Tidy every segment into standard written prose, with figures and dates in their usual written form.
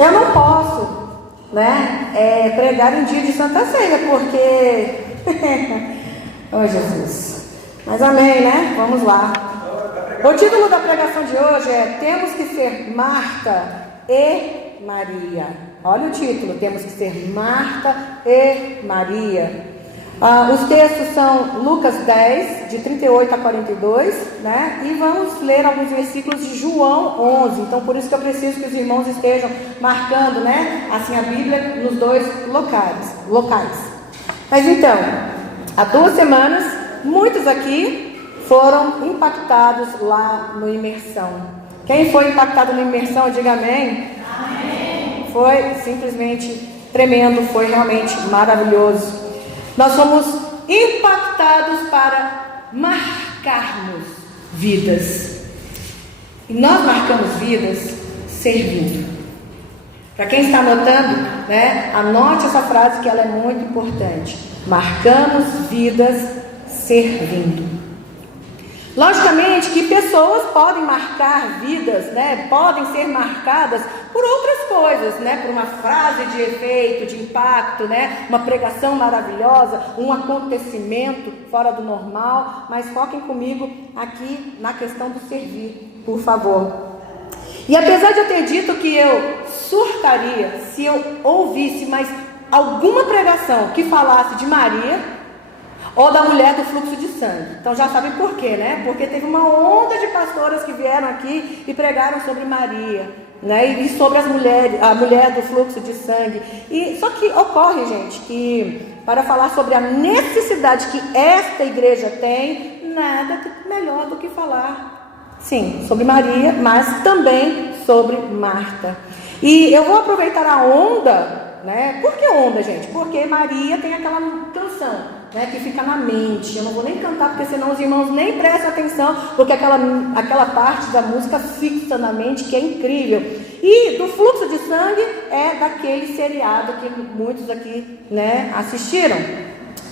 Eu não posso, né, pregar em dia de Santa Ceia, porque... Oh, Jesus. Mas amém, né? Vamos lá. O título da pregação de hoje é Temos que ser Marta e Maria. Olha o título, temos que ser Marta e Maria. Os textos são Lucas 10, de 38 a 42, né? E vamos ler alguns versículos de João 11. Então, por isso que eu preciso que os irmãos estejam marcando, né? Assim, a Bíblia nos dois locais. Mas então, há 2 semanas, muitos aqui foram impactados lá no Imersão. Quem foi impactado no Imersão, diga amém. Amém. Foi simplesmente tremendo, foi realmente maravilhoso. Nós fomos impactados para marcarmos vidas. E nós marcamos vidas servindo. Para quem está anotando, né, anote essa frase que ela é muito importante. Marcamos vidas servindo. Logicamente que pessoas podem marcar vidas, né? Podem ser marcadas por outras coisas, né? Por uma frase de efeito, de impacto, né? Uma pregação maravilhosa, um acontecimento fora do normal. Mas foquem comigo aqui na questão do servir, por favor. E apesar de eu ter dito que eu surtaria se eu ouvisse mais alguma pregação que falasse de Maria ou da mulher do fluxo de sangue. Então já sabem por quê, né? Porque teve uma onda de pastoras que vieram aqui e pregaram sobre Maria, né? E sobre a mulher do fluxo de sangue. E só que ocorre, gente, que para falar sobre a necessidade que esta igreja tem, nada melhor do que falar, sim, sobre Maria, mas também sobre Marta. E eu vou aproveitar a onda, né? Por que onda, gente? Porque Maria tem aquela canção, né, que fica na mente. Eu não vou nem cantar, porque senão os irmãos nem prestam atenção, porque aquela parte da música fixa na mente, que é incrível. E do fluxo de sangue é daquele seriado que muitos aqui, né, assistiram.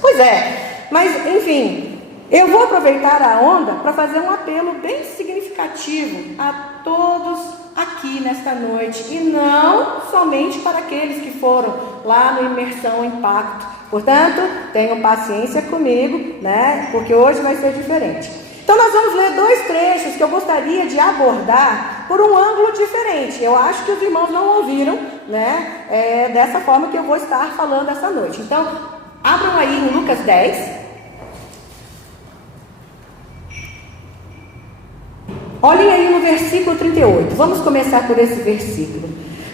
Pois é, mas enfim, eu vou aproveitar a onda para fazer um apelo bem significativo a todos aqui nesta noite, e não somente para aqueles que foram lá no Imersão Impacto. Portanto, tenham paciência comigo, né? Porque hoje vai ser diferente. Então nós vamos ler 2 trechos que eu gostaria de abordar por um ângulo diferente. Eu acho que os irmãos não ouviram, né? Dessa forma que eu vou estar falando essa noite. Então, abram aí em Lucas 10. Olhem aí no versículo 38. Vamos começar por esse versículo.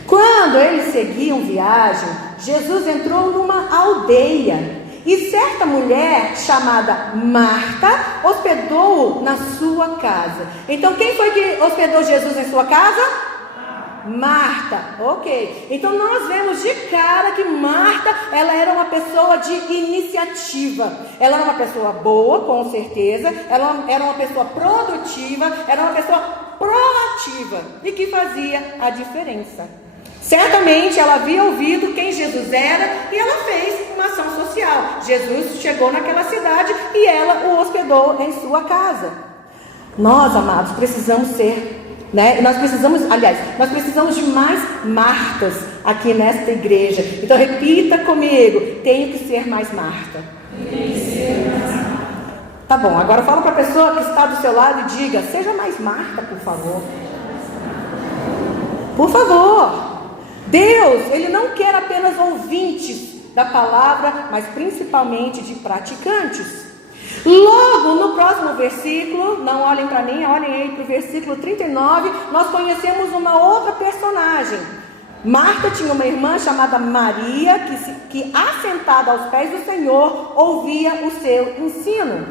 Quando eles seguiam viagem, Jesus entrou numa aldeia e certa mulher chamada Marta hospedou-o na sua casa. Então, quem foi que hospedou Jesus em sua casa? Marta, ok. Então nós vemos de cara que Marta, ela era uma pessoa de iniciativa. Ela era uma pessoa boa, com certeza. Ela era uma pessoa produtiva, era uma pessoa proativa e que fazia a diferença. Certamente ela havia ouvido quem Jesus era e ela fez uma ação social. Jesus chegou naquela cidade e ela o hospedou em sua casa. Nós, amados, precisamos ser, né? Nós precisamos de mais Martas aqui nesta igreja. Então repita comigo: tenho que ser mais Marta. Tá bom, agora fala para a pessoa que está do seu lado e diga: seja mais Marta, por favor. Por favor. Deus, Ele não quer apenas ouvintes da palavra, mas principalmente de praticantes. Logo no próximo versículo, não olhem para mim, olhem aí para o versículo 39, nós conhecemos uma outra personagem. Marta tinha uma irmã chamada Maria, que assentada aos pés do Senhor, ouvia o seu ensino.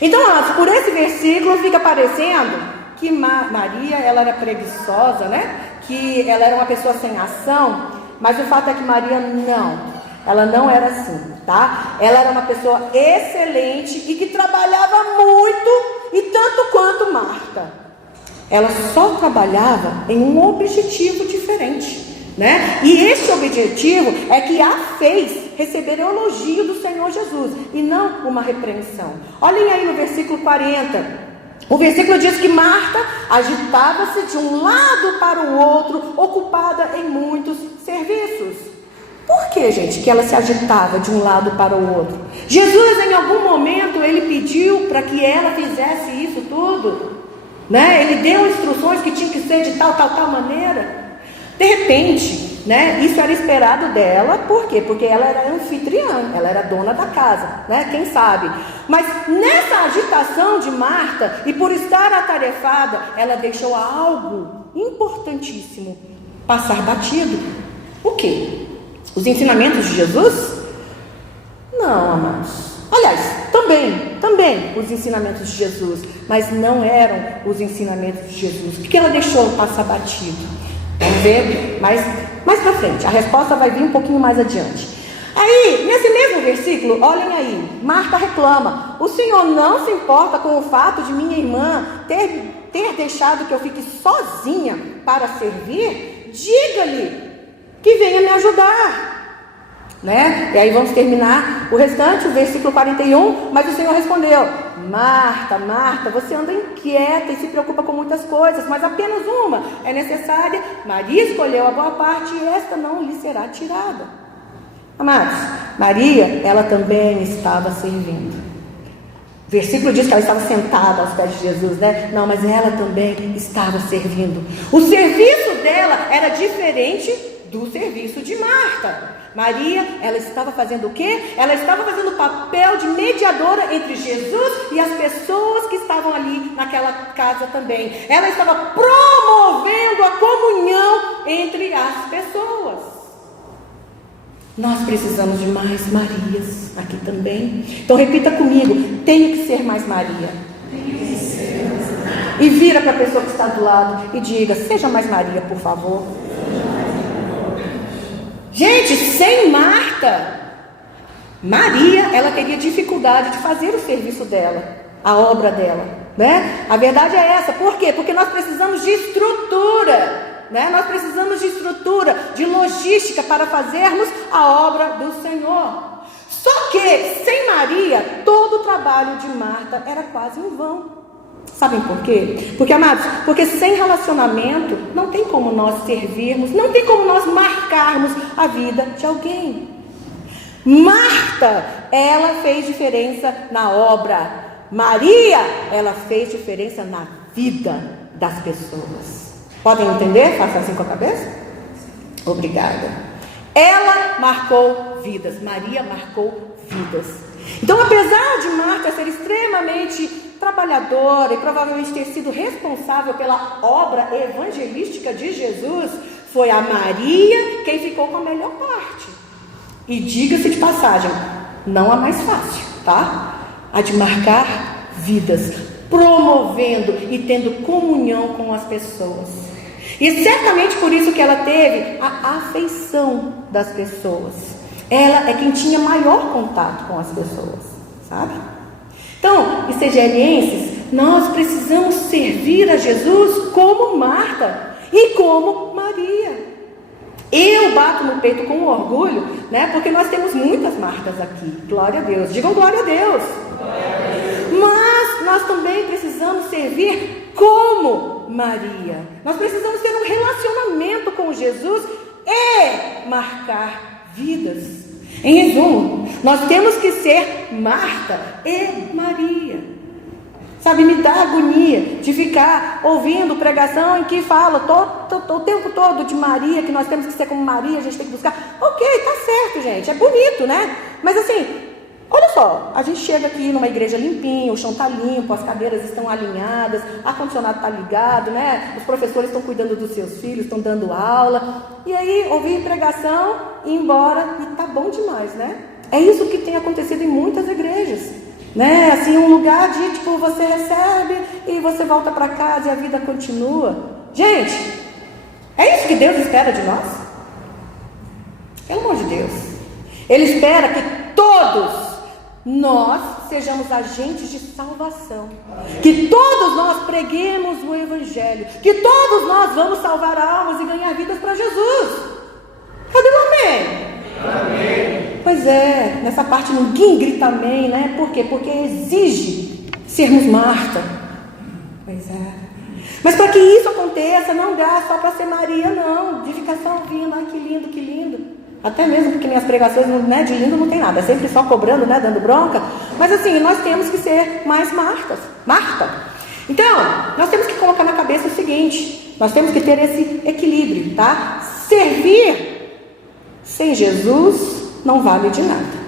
Então, por esse versículo fica parecendo que Maria, ela era preguiçosa, né? Que ela era uma pessoa sem ação, mas o fato é que Maria ela não era assim, tá? Ela era uma pessoa excelente e que trabalhava muito, e tanto quanto Marta. Ela só trabalhava em um objetivo diferente, né? E esse objetivo é que a fez receber o elogio do Senhor Jesus, e não uma repreensão. Olhem aí no versículo 40. O versículo diz que Marta agitava-se de um lado para o outro, ocupada em muitos serviços. Por que, gente, que ela se agitava de um lado para o outro? Jesus, em algum momento, ele pediu para que ela fizesse isso tudo, né? Ele deu instruções que tinha que ser de tal maneira. De repente, né? Isso era esperado dela. Por quê? Porque ela era anfitriã, ela era dona da casa, né? Quem sabe? Mas nessa agitação de Marta, e por estar atarefada, ela deixou algo importantíssimo passar batido. O quê? Os ensinamentos de Jesus? Não, amados. Aliás, também os ensinamentos de Jesus, mas não eram os ensinamentos de Jesus. O que ela deixou passar batido? Vamos ver mais para frente. A resposta vai vir um pouquinho mais adiante. Aí, nesse mesmo versículo, olhem aí, Marta reclama: o Senhor não se importa com o fato de minha irmã ter deixado que eu fique sozinha para servir? Diga-lhe que venha me ajudar, né? E aí vamos terminar o restante, o versículo 41. Mas o Senhor respondeu: Marta, Marta, você anda inquieta e se preocupa com muitas coisas, mas apenas uma é necessária. Maria escolheu a boa parte e esta não lhe será tirada. Amados, Maria, ela também estava servindo. O versículo diz que ela estava sentada aos pés de Jesus, né? Não, mas ela também estava servindo. O serviço dela era diferente do serviço de Marta. Maria, ela estava fazendo o quê? Ela estava fazendo o papel de mediadora entre Jesus e as pessoas que estavam ali naquela casa também. Ela estava promovendo a comunhão entre as pessoas. Nós precisamos de mais Marias aqui também. Então repita comigo: tenho que ser mais Maria. E vira para a pessoa que está do lado e diga: seja mais Maria, por favor. Gente, sem Marta, Maria, ela teria dificuldade de fazer o serviço dela, a obra dela, né? A verdade é essa. Por quê? Porque nós precisamos de estrutura, né? Nós precisamos de estrutura, de logística para fazermos a obra do Senhor. Só que, sem Maria, todo o trabalho de Marta era quase em vão. Sabem por quê? Porque, amados, porque sem relacionamento não tem como nós servirmos, não tem como nós marcarmos a vida de alguém. Marta, ela fez diferença na obra. Maria, ela fez diferença na vida das pessoas. Podem entender? Faça assim com a cabeça. Obrigada. Ela marcou vidas. Maria marcou vidas. Então, apesar de Marta ser extremamente trabalhadora e provavelmente ter sido responsável pela obra evangelística de Jesus, foi a Maria quem ficou com a melhor parte. E diga-se de passagem, não a mais fácil, tá? A de marcar vidas, promovendo e tendo comunhão com as pessoas. E certamente por isso que ela teve a afeição das pessoas. Ela é quem tinha maior contato com as pessoas, sabe? Então, ICGLenses, nós precisamos servir a Jesus como Marta e como Maria. Eu bato no peito com orgulho, né? Porque nós temos muitas Martas aqui. Glória a Deus. Digam glória a Deus. Mas nós também precisamos servir como Maria. Nós precisamos ter um relacionamento com Jesus e marcar vidas. Em resumo, nós temos que ser Marta e Maria. Sabe, me dá agonia de ficar ouvindo pregação em que fala o tempo todo de Maria, que nós temos que ser como Maria, a gente tem que buscar. Ok, tá certo, gente, é bonito, né? Mas assim, olha só, a gente chega aqui numa igreja limpinha, o chão está limpo, as cadeiras estão alinhadas, o ar-condicionado está ligado, né? Os professores estão cuidando dos seus filhos, estão dando aula. E aí, ouvir pregação, ir embora, e tá bom demais, né? É isso que tem acontecido em muitas igrejas, né? Assim, um lugar de, tipo, você recebe e você volta para casa e a vida continua. Gente, é isso que Deus espera de nós? Pelo amor de Deus. Ele espera que todos nós sejamos agentes de salvação, que todos nós preguemos o Evangelho, que todos nós vamos salvar almas e ganhar vidas para Jesus. Cadê o amém? Amém. Pois é, nessa parte ninguém grita amém, né? Por quê? Porque exige sermos Marta. Pois é. Mas para que isso aconteça, não dá só para ser Maria, não. De ficar só ouvindo, ai que lindo, que lindo. Até mesmo porque minhas pregações, né, de lindo não tem nada, é sempre só cobrando, né, dando bronca. Mas assim, nós temos que ser mais Marta. Então, nós temos que colocar na cabeça o seguinte: nós temos que ter esse equilíbrio, tá? Servir sem Jesus não vale de nada.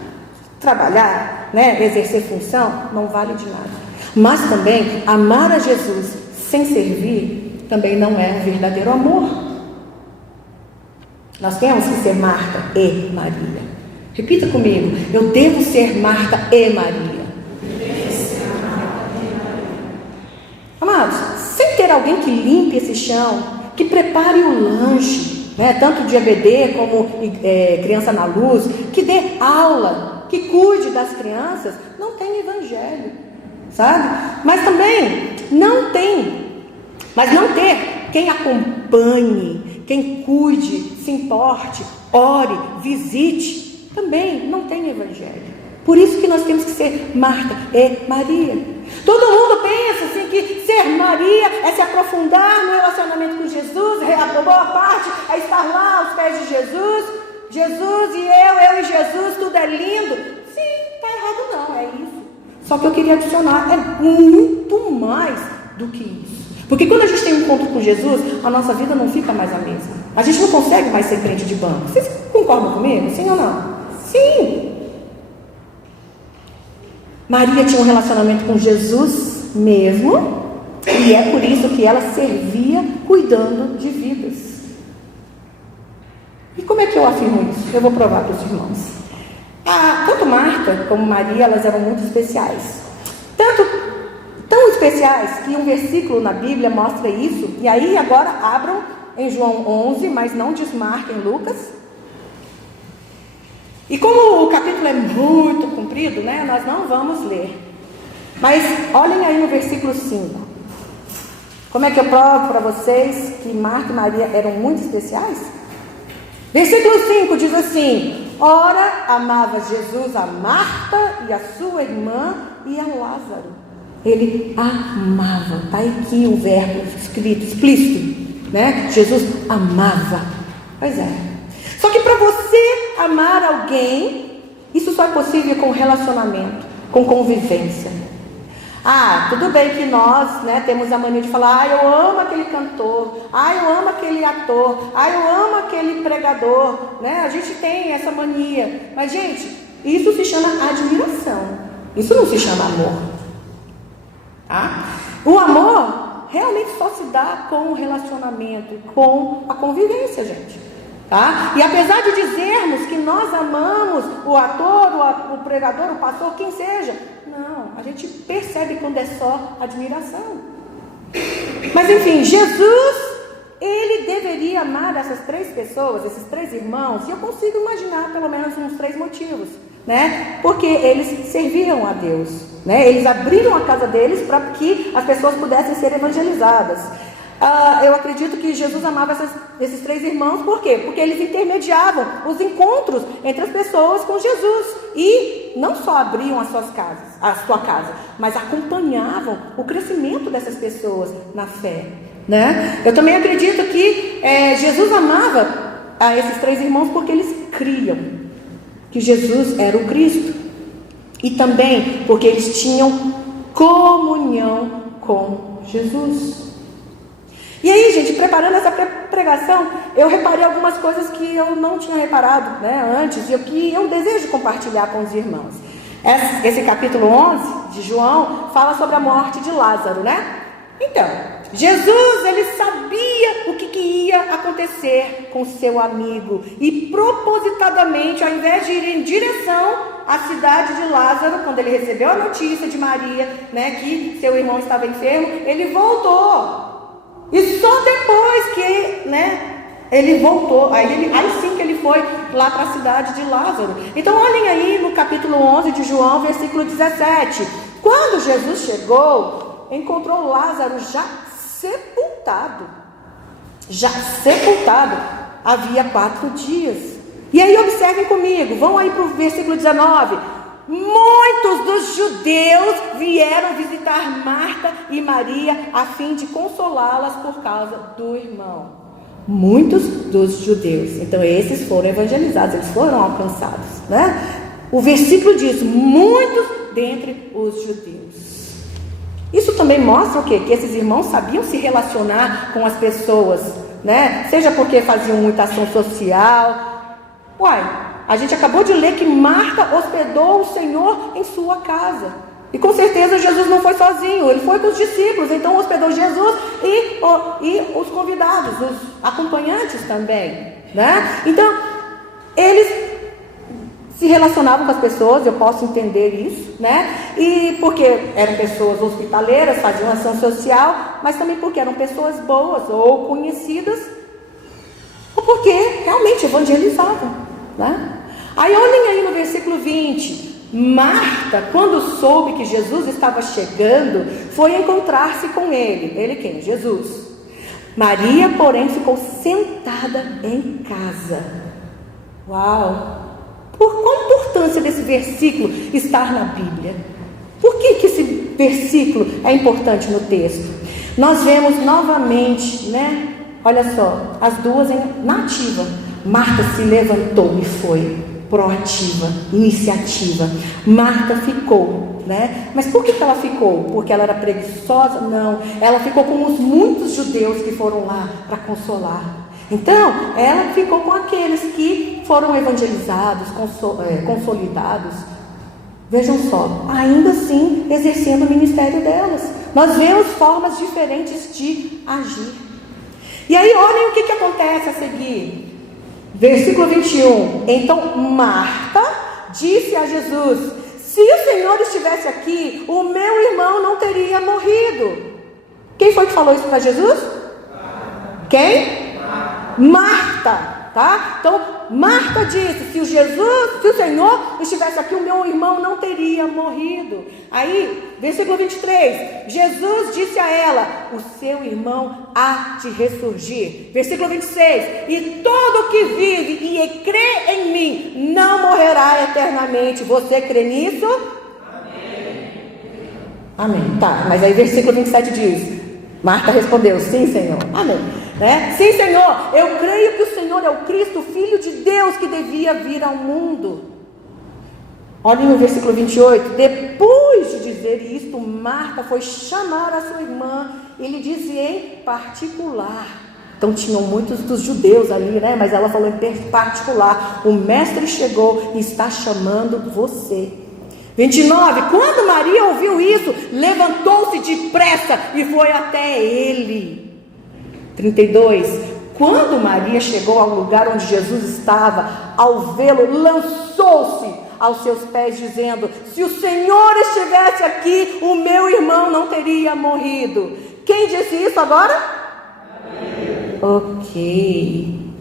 Trabalhar, né, exercer função, não vale de nada. Mas também, amar a Jesus sem servir também não é verdadeiro amor. Nós temos que ser Marta e Maria. Repita comigo: eu devo ser Marta e Maria. Amados, sem ter alguém que limpe esse chão, que prepare o lanche, né, tanto de EBD como Criança na Luz, que dê aula, que cuide das crianças, não tem evangelho, sabe? Mas também não ter quem acompanhe, quem cuide, se importe, ore, visite, também não tem evangelho. Por isso que nós temos que ser Marta e Maria. Todo mundo pensa assim que ser Maria é se aprofundar no relacionamento com Jesus, a boa parte é estar lá aos pés de Jesus. Jesus e eu e Jesus, tudo é lindo. Sim, está errado não, é isso. Só que eu queria adicionar, é muito mais do que isso. Porque quando a gente tem um encontro com Jesus, a nossa vida não fica mais a mesma. A gente não consegue mais ser crente de banco. Vocês concordam comigo? Sim ou não? Sim. Maria tinha um relacionamento com Jesus mesmo, e é por isso que ela servia cuidando de vidas. E como é que eu afirmo isso? Eu vou provar para os irmãos. Tanto Marta como Maria, elas eram muito especiais. Tão especiais que um versículo na Bíblia mostra isso. E aí agora abram em João 11, mas não desmarquem Lucas. E como o capítulo é muito comprido, né, nós não vamos ler. Mas olhem aí no versículo 5. Como é que eu provo para vocês que Marta e Maria eram muito especiais? Versículo 5 diz assim: ora, amava Jesus a Marta e a sua irmã e a Lázaro. Ele amava, está aqui o verbo escrito, explícito, né? Jesus amava. Pois é. Só que para você amar alguém, isso só é possível com relacionamento, com convivência. Tudo bem que nós, né, temos a mania de falar: eu amo aquele cantor, eu amo aquele ator, eu amo aquele pregador, né? A gente tem essa mania. Mas, gente, isso se chama admiração. Isso não se chama amor. Tá? O amor realmente só se dá com o relacionamento, com a convivência, gente. Tá? E apesar de dizermos que nós amamos o ator, o pregador, o pastor, quem seja, não, a gente percebe quando é só admiração. Mas enfim, Jesus, ele deveria amar essas três pessoas, esses três irmãos, e eu consigo imaginar pelo menos uns 3 motivos, né? Porque eles serviam a Deus, né? Eles abriram a casa deles para que as pessoas pudessem ser evangelizadas. Eu acredito que Jesus amava esses 3 irmãos, por quê? Porque eles intermediavam os encontros entre as pessoas com Jesus, e não só abriam a sua casa, mas acompanhavam o crescimento dessas pessoas na fé, né? Eu também acredito que Jesus amava a esses 3 irmãos porque eles criam que Jesus era o Cristo, e também porque eles tinham comunhão com Jesus. E aí, gente, preparando essa pregação, eu reparei algumas coisas que eu não tinha reparado, né, antes, e que eu desejo compartilhar com os irmãos. Esse capítulo 11 de João fala sobre a morte de Lázaro, né? Então, Jesus, ele sabia o que ia acontecer com seu amigo, e propositadamente, ao invés de ir em direção à cidade de Lázaro, quando ele recebeu a notícia de Maria, né, que seu irmão estava enfermo, ele voltou. E só depois que, né, ele voltou, aí sim que ele foi lá para a cidade de Lázaro. Então olhem aí no capítulo 11 de João, versículo 17. Quando Jesus chegou, encontrou Lázaro já sepultado. Havia 4 dias. E aí observem comigo, vão aí para o versículo 19. muitos dos judeus vieram visitar Marta e Maria a fim de consolá-las por causa do irmão. Muitos dos judeus. Então esses foram evangelizados, eles foram alcançados, né? O versículo diz: muitos dentre os judeus. Isso também mostra o quê? Que esses irmãos sabiam se relacionar com as pessoas, né? Seja porque faziam muita ação social. A gente acabou de ler que Marta hospedou o Senhor em sua casa. E com certeza Jesus não foi sozinho, ele foi com os discípulos. Então hospedou Jesus e os convidados, os acompanhantes também, né? Então eles se relacionavam com as pessoas, eu posso entender isso, né? E porque eram pessoas hospitaleiras, faziam ação social, mas também porque eram pessoas boas ou conhecidas, ou porque realmente evangelizavam, né? Aí olhem aí no versículo 20. Marta, quando soube que Jesus estava chegando, foi encontrar-se com ele. Ele quem? Jesus. Maria, porém, ficou sentada em casa. Uau! Qual a importância desse versículo estar na Bíblia? Por que esse versículo é importante no texto? Nós vemos novamente, né? Olha só, as duas na ativa. Marta se levantou e foi proativa, iniciativa. Marta ficou, né? Mas por que ela ficou? Porque ela era preguiçosa? Não, ela ficou com os muitos judeus que foram lá para consolar. Então, ela ficou com aqueles que foram evangelizados, consolidados. Vejam só, ainda assim exercendo o ministério delas. Nós vemos formas diferentes de agir. E aí olhem o que acontece a seguir. Versículo 21. Então Marta disse a Jesus: se o Senhor estivesse aqui, o meu irmão não teria morrido. Quem foi que falou isso para Jesus? Quem? Marta, tá? Então Marta disse: se o Senhor estivesse aqui, o meu irmão não teria morrido. Aí, versículo 23, Jesus disse a ela: o seu irmão há de ressurgir. Versículo 26, e todo que vive e crê em mim não morrerá eternamente. Você crê nisso? Amém. Tá, mas aí versículo 27 diz: Marta respondeu: sim, Senhor. Amém. Né? Sim, Senhor, eu creio que o Senhor é o Cristo, Filho de Deus, que devia vir ao mundo. Olhem no versículo 28. Depois de dizer isto, Marta foi chamar a sua irmã e lhe disse em particular. Então tinham muitos dos judeus ali, né? Mas ela falou em particular: o mestre chegou e está chamando você. 29. Quando Maria ouviu isso, levantou-se depressa e foi até ele. 32. Quando Maria chegou ao lugar onde Jesus estava, ao vê-lo, lançou-se aos seus pés, dizendo: se o Senhor estivesse aqui, o meu irmão não teria morrido. Quem disse isso agora? Ok.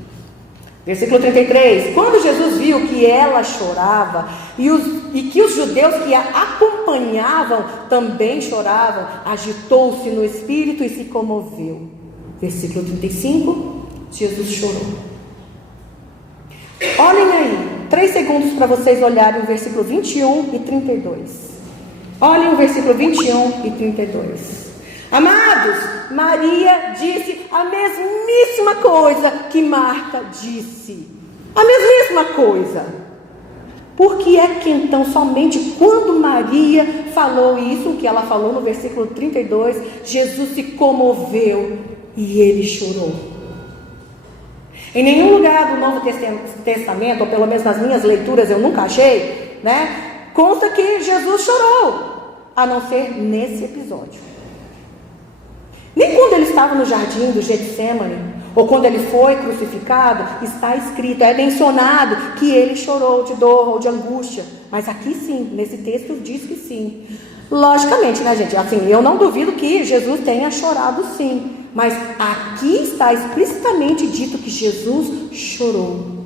Versículo 33. Quando Jesus viu que ela chorava e que os judeus que a acompanhavam também choravam, agitou-se no espírito e se comoveu. Versículo 35, Jesus chorou. Olhem aí, 3 segundos para vocês olharem o versículo 21 e 32. Olhem o versículo 21 e 32. Amados, Maria disse a mesmíssima coisa que Marta disse. A mesmíssima coisa. Por que é que então somente quando Maria falou isso, o que ela falou no versículo 32, Jesus se comoveu e ele chorou? Em nenhum lugar do Novo Testamento, ou pelo menos nas minhas leituras eu nunca achei, né, consta que Jesus chorou, a não ser nesse episódio. Nem quando ele estava no jardim do Getsemane, ou quando ele foi crucificado, está escrito, é mencionado que ele chorou de dor ou de angústia. Mas aqui sim, nesse texto diz que sim. Logicamente, né, gente? Assim, eu não duvido que Jesus tenha chorado sim. Mas aqui está explicitamente dito que Jesus chorou.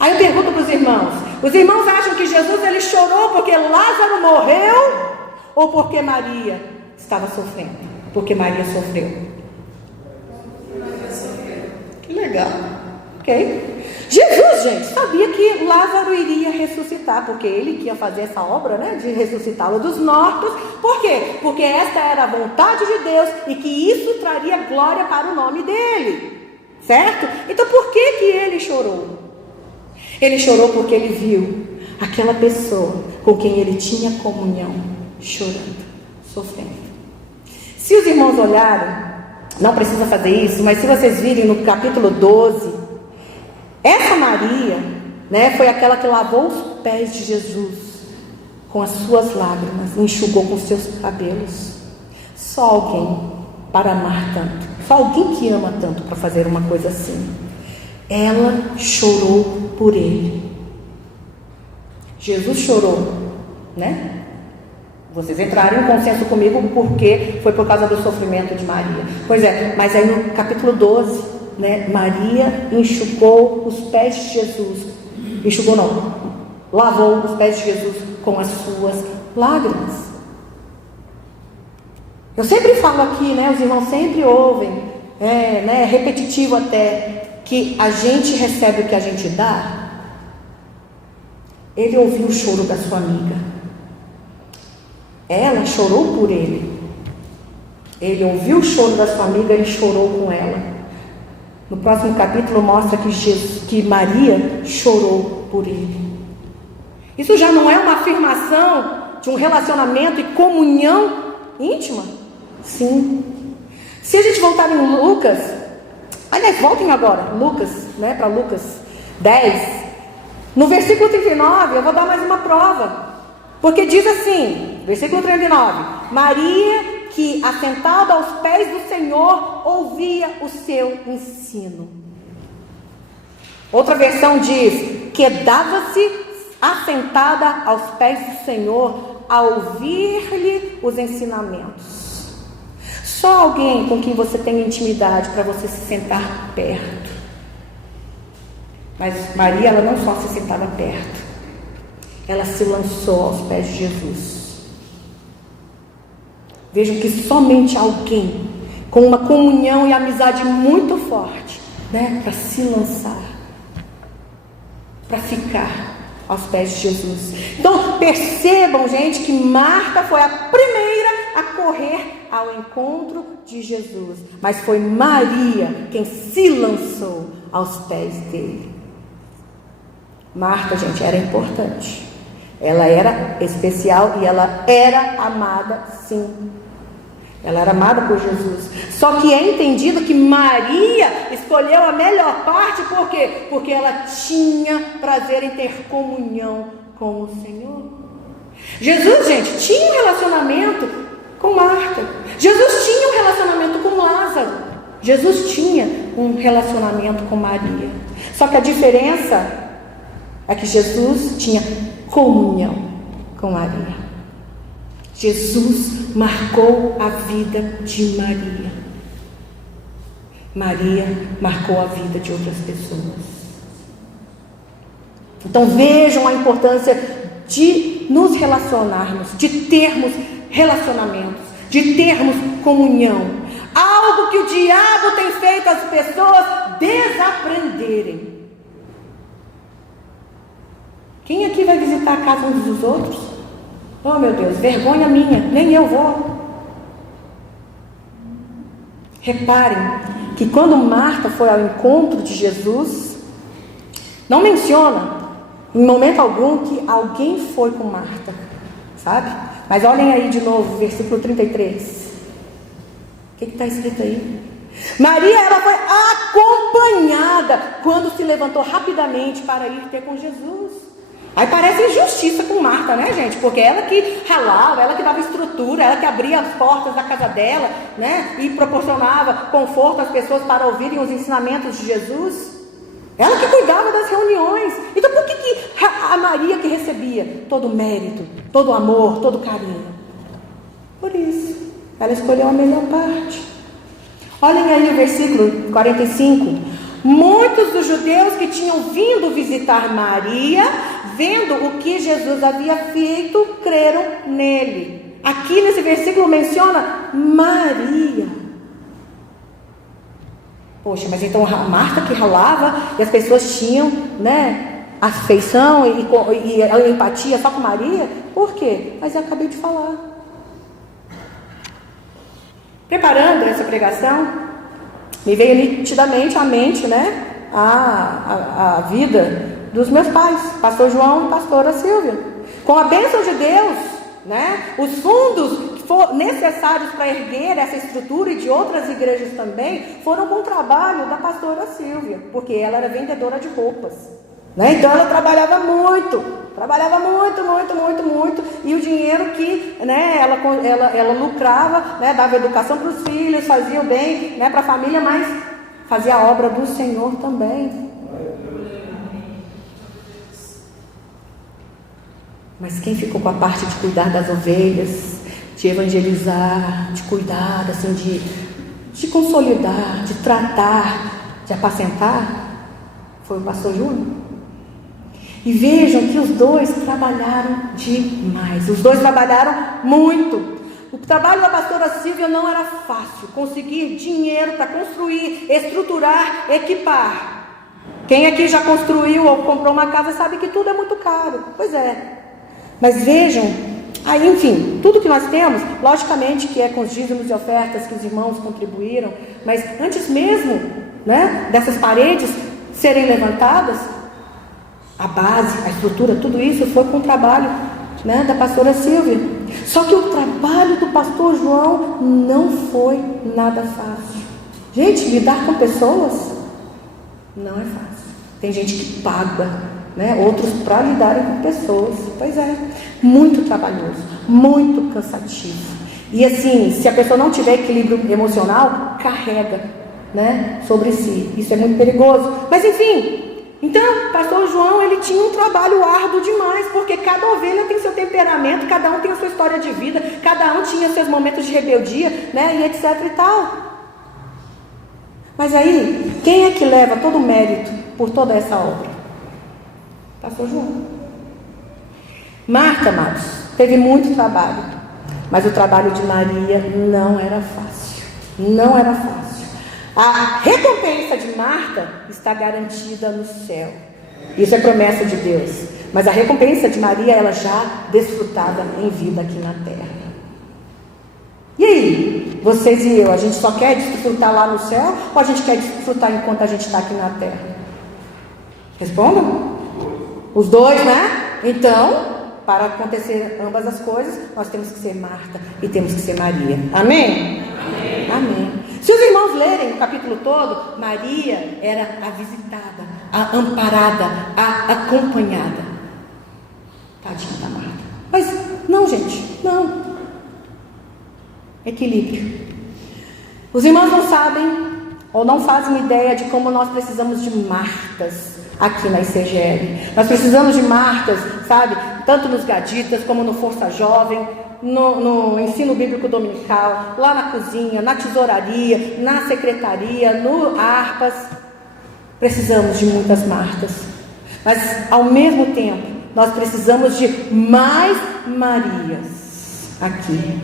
Aí eu pergunto para os irmãos acham que Jesus ele chorou porque Lázaro morreu? Ou porque Maria estava sofrendo? Porque Maria sofreu. Que legal. Ok? Jesus, gente, sabia que Lázaro iria ressuscitar, porque ele que ia fazer essa obra, né, de ressuscitá-lo dos mortos. Por quê? Porque esta era a vontade de Deus e que isso traria glória para o nome dele. Certo? Então por que ele chorou? Ele chorou porque ele viu aquela pessoa com quem ele tinha comunhão chorando, sofrendo. Se os irmãos olharem, não precisa fazer isso, mas se vocês virem no capítulo 12, essa Maria, né, foi aquela que lavou os pés de Jesus com as suas lágrimas, enxugou com seus cabelos. Só alguém para amar tanto, só alguém que ama tanto para fazer uma coisa assim. Ela chorou por ele. Jesus chorou, né? Vocês entraram em consenso comigo porque foi por causa do sofrimento de Maria. Pois é, mas aí no capítulo 12, né, Maria enxugou os pés de Jesus. Enxugou não, lavou os pés de Jesus com as suas lágrimas. Eu sempre falo aqui, né, os irmãos sempre ouvem, né, repetitivo até, que a gente recebe o que a gente dá. Ele ouviu o choro da sua amiga. Ela chorou por ele. Ele ouviu o choro da sua amiga, ele chorou com ela. No próximo capítulo mostra que Maria chorou por ele. Isso já não é uma afirmação de um relacionamento e comunhão íntima? Sim. Se a gente voltar em Lucas, aliás, voltem agora, Lucas, né, para Lucas 10, no versículo 39, eu vou dar mais uma prova. Porque diz assim, versículo 39, Maria, que assentada aos pés do Senhor, ouvia o seu ensino. Outra versão diz, quedava-se assentada aos pés do Senhor, a ouvir-lhe os ensinamentos. Só alguém com quem você tem intimidade para você se sentar perto. Mas Maria, ela não só se sentava perto, ela se lançou aos pés de Jesus. Vejam que somente alguém com uma comunhão e amizade muito forte, né, para se lançar, para ficar aos pés de Jesus. Então percebam, gente, que Marta foi a primeira a correr ao encontro de Jesus, mas foi Maria quem se lançou aos pés dele. Marta, gente, era importante. Ela era especial e ela era amada, sim. Ela era amada por Jesus. Só que é entendido que Maria escolheu a melhor parte, por quê? Porque ela tinha prazer em ter comunhão com o Senhor. Jesus, gente, tinha um relacionamento com Marta. Jesus tinha um relacionamento com Lázaro. Jesus tinha um relacionamento com Maria. Só que a diferença é que Jesus tinha comunhão com Maria. Jesus marcou a vida de Maria. Maria marcou a vida de outras pessoas. Então vejam a importância de nos relacionarmos, de termos relacionamentos, de termos comunhão. Algo que o diabo tem feito as pessoas desaprenderem. Quem aqui vai visitar a casa uns dos outros? Oh, meu Deus, vergonha minha, nem eu vou. Reparem que quando Marta foi ao encontro de Jesus, não menciona em momento algum que alguém foi com Marta, sabe? Mas olhem aí de novo, versículo 33. O que está escrito aí? Maria, ela foi acompanhada quando se levantou rapidamente para ir ter com Jesus. Aí parece injustiça com Marta, né, gente? Porque ela que ralava, ela que dava estrutura, ela que abria as portas da casa dela, né? E proporcionava conforto às pessoas para ouvirem os ensinamentos de Jesus. Ela que cuidava das reuniões. Então por que a Maria que recebia todo o mérito, todo o amor, todo o carinho? Por isso, ela escolheu a melhor parte. Olhem aí o versículo 45. Muitos dos judeus que tinham vindo visitar Maria, vendo o que Jesus havia feito, creram nele. Aqui nesse versículo menciona Maria. Poxa, mas então a Marta que ralava e as pessoas tinham, né, afeição e a empatia só com Maria? Por quê? Mas eu acabei de falar. Preparando essa pregação, me veio nitidamente à mente, né, a vida dos meus pais, pastor João e pastora Silvia. Com a bênção de Deus, né, os fundos necessários para erguer essa estrutura e de outras igrejas também foram com o trabalho da pastora Silvia, porque ela era vendedora de roupas, né? Então ela trabalhava muito, e o dinheiro que, né, ela lucrava, né, dava educação para os filhos, fazia o bem, né, para a família, mas fazia a obra do Senhor também. Mas quem ficou com a parte de cuidar das ovelhas, de evangelizar, de cuidar, assim, de consolidar, de tratar, de apacentar, foi o pastor Júnior. E vejam que os dois trabalharam demais, os dois trabalharam muito. O trabalho da pastora Silvia não era fácil, conseguir dinheiro para construir, estruturar, equipar. Quem aqui já construiu ou comprou uma casa sabe que tudo é muito caro. Pois é. Mas vejam, aí, enfim, tudo que nós temos, logicamente que é com os dízimos e ofertas que os irmãos contribuíram, mas antes mesmo, né, dessas paredes serem levantadas, a base, a estrutura, tudo isso foi com o trabalho, né, da pastora Silvia. Só que o trabalho do pastor João não foi nada fácil. Gente, lidar com pessoas não é fácil. Tem gente que paga, né, outros para lidarem com pessoas. Pois é, muito trabalhoso, muito cansativo. E assim, se a pessoa não tiver equilíbrio emocional, carrega, né, sobre si. Isso é muito perigoso. Mas enfim, então, o pastor João, ele tinha um trabalho árduo demais, porque cada ovelha tem seu temperamento, cada um tem a sua história de vida, cada um tinha seus momentos de rebeldia, né, e etc e tal. Mas aí, quem é que leva todo o mérito por toda essa obra? Pastor João. Marta, amados, teve muito trabalho, mas o trabalho de Maria não era fácil. Não era fácil. A recompensa de Marta está garantida no céu. Isso é promessa de Deus. Mas a recompensa de Maria, ela já desfrutada em vida aqui na terra. E aí, vocês e eu, a gente só quer desfrutar lá no céu ou a gente quer desfrutar enquanto a gente está aqui na terra? Respondam. Os dois, né? Então, para acontecer ambas as coisas, nós temos que ser Marta e temos que ser Maria. Amém? Amém. Amém. Se os irmãos lerem o capítulo todo, Maria era a visitada, a amparada, a acompanhada. Tadinha da Marta. Mas não, gente, não. Equilíbrio. Os irmãos não sabem ou não fazem ideia de como nós precisamos de Martas aqui na ICGL. Nós precisamos de Martas, sabe? Tanto nos Gaditas como no Força Jovem, no ensino bíblico dominical, lá na cozinha, na tesouraria, na secretaria, no harpas. Precisamos de muitas Martas. Mas ao mesmo tempo, nós precisamos de mais Marias aqui.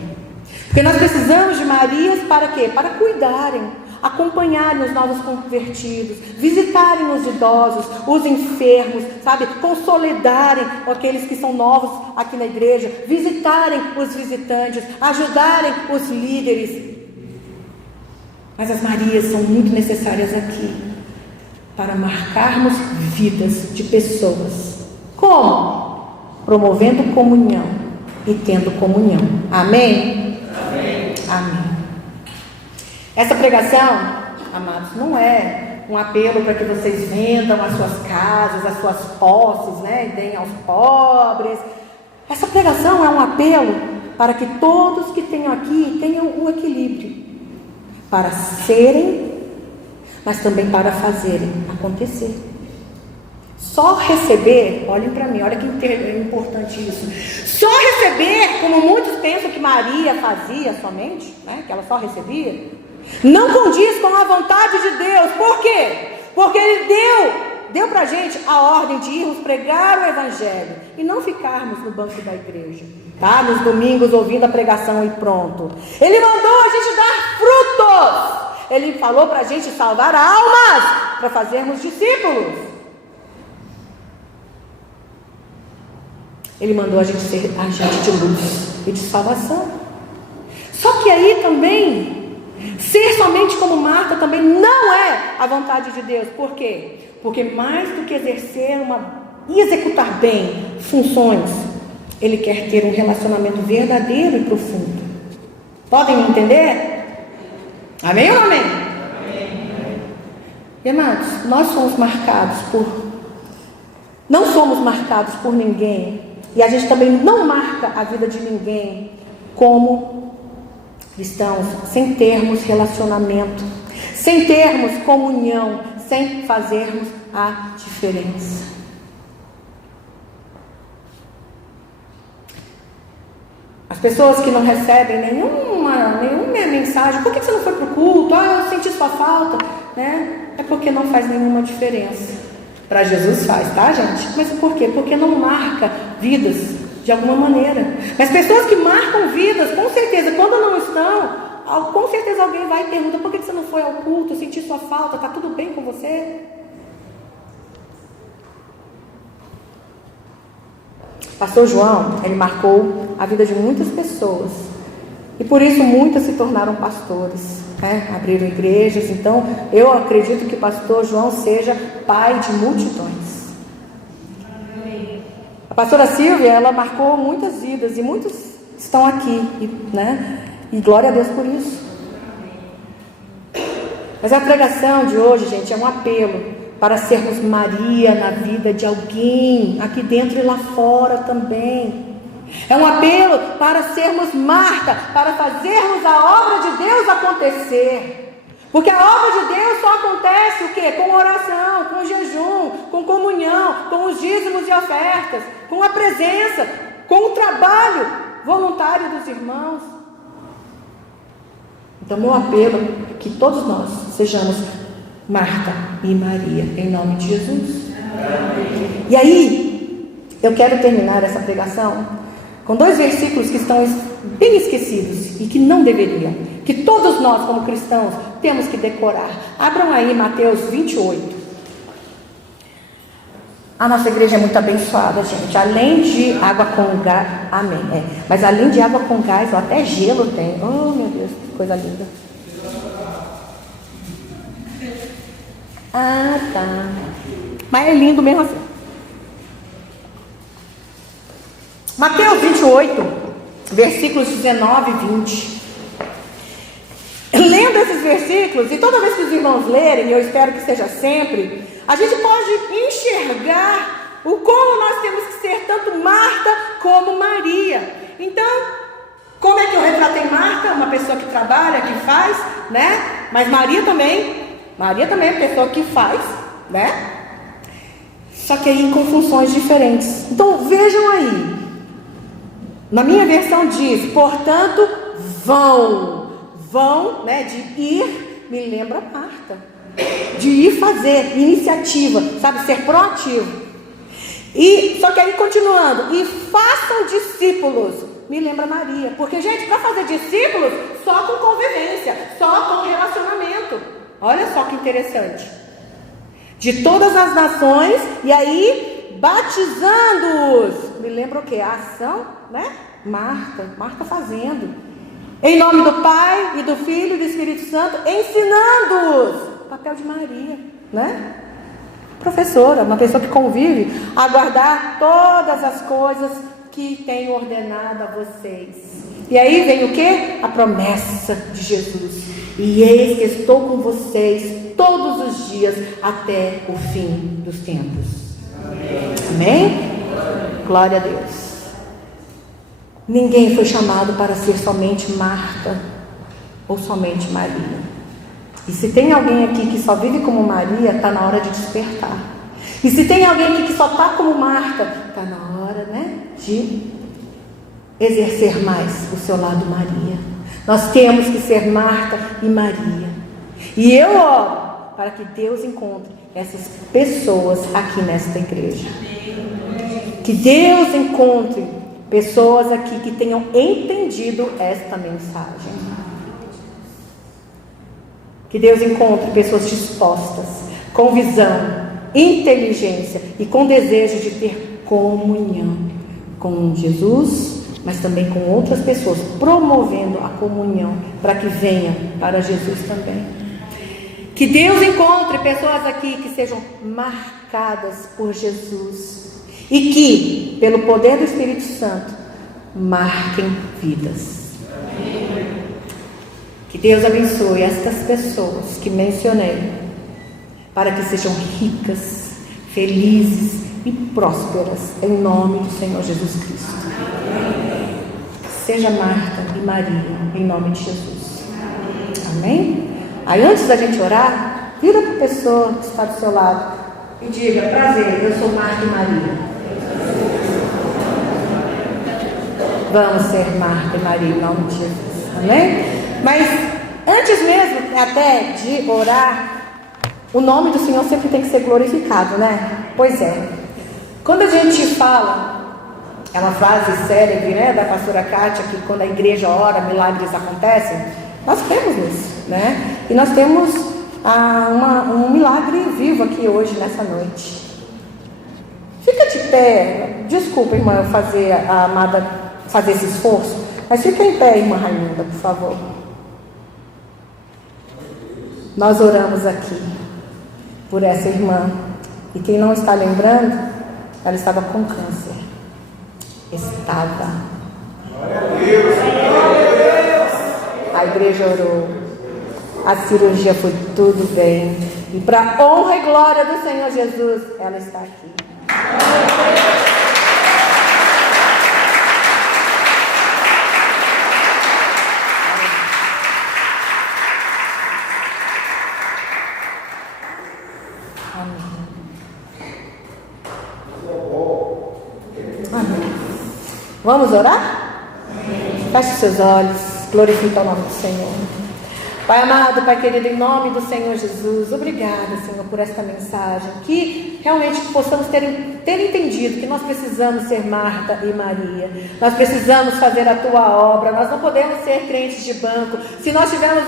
Porque nós precisamos de Marias para quê? Para cuidarem, acompanharem os novos convertidos, visitarem os idosos, os enfermos, sabe? Consolidarem aqueles que são novos aqui na igreja, visitarem os visitantes, ajudarem os líderes. Mas as Marias são muito necessárias aqui para marcarmos vidas de pessoas. Como? Promovendo comunhão e tendo comunhão. Amém? Amém. Amém. Essa pregação, amados, não é um apelo para que vocês vendam as suas casas, as suas posses, né, e deem aos pobres. Essa pregação é um apelo para que todos que tenham aqui tenham o equilíbrio para serem, mas também para fazerem acontecer. Só receber, olhem para mim, olha que importante isso. Só receber, como muitos pensam que Maria fazia somente, né, que ela só recebia, não condiz com a vontade de Deus. Por quê? Porque Ele deu para a gente a ordem de irmos pregar o Evangelho e não ficarmos no banco da igreja, tá? Nos domingos ouvindo a pregação e pronto. Ele mandou a gente dar frutos. Ele falou para a gente salvar almas, para fazermos discípulos. Ele mandou a gente ser agente de luz e de salvação. Só que aí também, ser somente como Marta também não é a vontade de Deus. Por quê? Porque mais do que e executar bem funções, Ele quer ter um relacionamento verdadeiro e profundo. Podem me entender? Amém ou não amém? Amém. E amados, nós somos marcados não somos marcados por ninguém, e a gente também não marca a vida de ninguém como cristãos, sem termos relacionamento, sem termos comunhão, sem fazermos a diferença. As pessoas que não recebem nenhuma mensagem, por que você não foi para o culto? Eu senti sua falta, né? É porque não faz nenhuma diferença. Para Jesus faz, tá, gente? Mas por quê? Porque não marca vidas de alguma maneira. Mas pessoas que marcam vidas, com certeza, quando não estão, com certeza alguém vai e pergunta: por que você não foi ao culto? Eu senti sua falta, tá tudo bem com você? Pastor João, ele marcou a vida de muitas pessoas, e por isso muitas se tornaram pastores, né? Abriram igrejas. Então eu acredito que o pastor João seja pai de multidões. A pastora Silvia, ela marcou muitas vidas, e muitos estão aqui, né? E glória a Deus por isso. Mas a pregação de hoje, gente, é um apelo para sermos Maria na vida de alguém, aqui dentro e lá fora também. É um apelo para sermos Marta, para fazermos a obra de Deus acontecer. Porque a obra de Deus só acontece o quê? Com oração, com jejum, com comunhão, com os dízimos e ofertas, com a presença, com o trabalho voluntário dos irmãos. Então meu apelo é que todos nós sejamos Marta e Maria, em nome de Jesus. Amém. E aí, eu quero terminar essa pregação com 2 versículos que estão bem esquecidos e que não deveriam, que todos nós como cristãos temos que decorar. Abram aí Mateus 28. A nossa igreja é muito abençoada, gente. Além de água com gás, amém. Mas além de água com gás, até gelo tem. Oh, meu Deus, que coisa linda. Ah, tá. Mas é lindo mesmo assim. Mateus 28, versículos 19 e 20. Lendo esses versículos, e toda vez que os irmãos lerem, eu espero que seja sempre, a gente pode enxergar o como nós temos que ser tanto Marta como Maria. Então, como é que eu retratei Marta? Uma pessoa que trabalha, que faz, né? Mas Maria também é pessoa que faz, né? Só que aí com funções diferentes. Então vejam aí. Na minha versão diz: portanto, vão, né? De ir, me lembra Marta. De ir fazer, iniciativa, sabe? Ser proativo. E, só que aí continuando, e façam discípulos, me lembra Maria. Porque, gente, para fazer discípulos, só com convivência, só com relacionamento. Olha só que interessante. De todas as nações, e aí, batizando-os. Me lembra o que? A ação, né? Marta fazendo. Em nome do Pai, e do Filho, e do Espírito Santo, ensinando-os. Papel de Maria, né? Professora, uma pessoa que convive a guardar todas as coisas que tenho ordenado a vocês. E aí vem o que? A promessa de Jesus. E eis que estou com vocês todos os dias até o fim dos tempos. Amém? Amém? Glória a Deus. Ninguém foi chamado para ser somente Marta ou somente Maria. E se tem alguém aqui que só vive como Maria, está na hora de despertar. E se tem alguém aqui que só está como Marta, está na hora, né, de exercer mais o seu lado Maria. Nós temos que ser Marta e Maria. E eu oro para que Deus encontre essas pessoas aqui nesta igreja. Que Deus encontre pessoas aqui que tenham entendido esta mensagem. Que Deus encontre pessoas dispostas, com visão, inteligência e com desejo de ter comunhão com Jesus, mas também com outras pessoas, promovendo a comunhão para que venham para Jesus também. Que Deus encontre pessoas aqui que sejam marcadas por Jesus e que, pelo poder do Espírito Santo, marquem vidas. Que Deus abençoe estas pessoas que mencionei, para que sejam ricas, felizes e prósperas, em nome do Senhor Jesus Cristo. Seja Marta e Maria, em nome de Jesus. Amém? Aí antes da gente orar, vira para a pessoa que está do seu lado e diga: prazer, eu sou Marta e Maria. Vamos ser Marta e Maria, em nome de Jesus. Amém? Mas antes mesmo até de orar, o nome do Senhor sempre tem que ser glorificado, né? Pois é. Quando a gente fala, é uma frase célebre, né, da pastora Kátia, que quando a igreja ora, milagres acontecem. Nós temos isso, né? E nós temos um milagre vivo aqui hoje, nessa noite. Fica de pé. Desculpa, irmã, eu fazer a amada fazer esse esforço, mas fica em pé, irmã Raimundo, por favor. Nós oramos aqui por essa irmã, e quem não está lembrando, ela estava com câncer. Estava. A igreja orou, a cirurgia foi tudo bem, e para a honra e glória do Senhor Jesus, ela está aqui. Amém. Vamos orar? Feche seus olhos, glorifica o nome do Senhor. Pai amado, Pai querido, em nome do Senhor Jesus, obrigada, Senhor, por esta mensagem, que realmente possamos ter entendido que nós precisamos ser Marta e Maria, nós precisamos fazer a Tua obra, nós não podemos ser crentes de banco. Se nós tivermos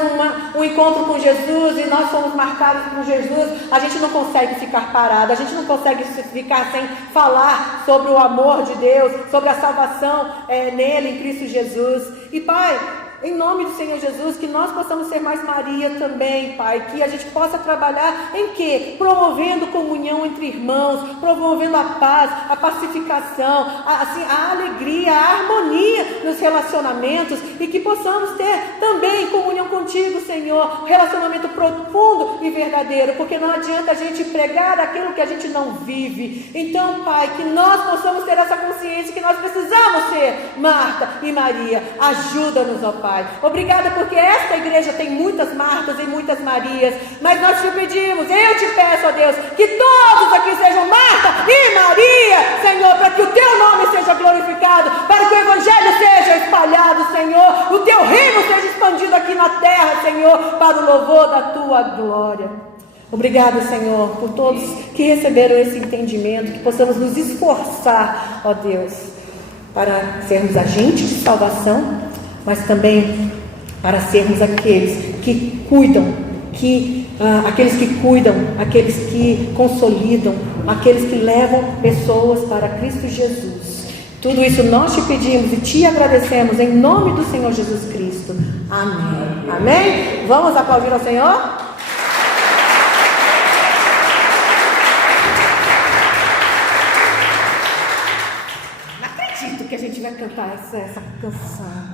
um encontro com Jesus e nós fomos marcados por Jesus, a gente não consegue ficar parado, a gente não consegue ficar sem falar sobre o amor de Deus, sobre a salvação nele, em Cristo Jesus. E Pai, em nome do Senhor Jesus, que nós possamos ser mais Maria também, Pai, que a gente possa trabalhar em quê? Promovendo comunhão entre irmãos, promovendo a paz, a pacificação, a alegria, a harmonia nos relacionamentos, e que possamos ter também comunhão contigo, Senhor, relacionamento profundo e verdadeiro, porque não adianta a gente pregar aquilo que a gente não vive. Então, Pai, que nós possamos ter essa consciência que nós precisamos ser Marta e Maria. Ajuda-nos, ó Pai. Obrigada, porque esta igreja tem muitas Martas e muitas Marias, mas nós te pedimos, eu te peço, ó Deus, que todos aqui sejam Marta e Maria, Senhor, para que o teu nome seja glorificado, para que o evangelho seja espalhado, Senhor, o teu reino seja expandido aqui na terra, Senhor, para o louvor da tua glória. Obrigada, Senhor, por todos que receberam esse entendimento, que possamos nos esforçar, ó Deus, para sermos agentes de salvação, mas também para sermos aqueles que cuidam, aqueles que consolidam, aqueles que levam pessoas para Cristo Jesus. Tudo isso nós te pedimos e te agradecemos em nome do Senhor Jesus Cristo. Amém. Amém? Vamos aplaudir ao Senhor? Não acredito que a gente vai cantar essa canção.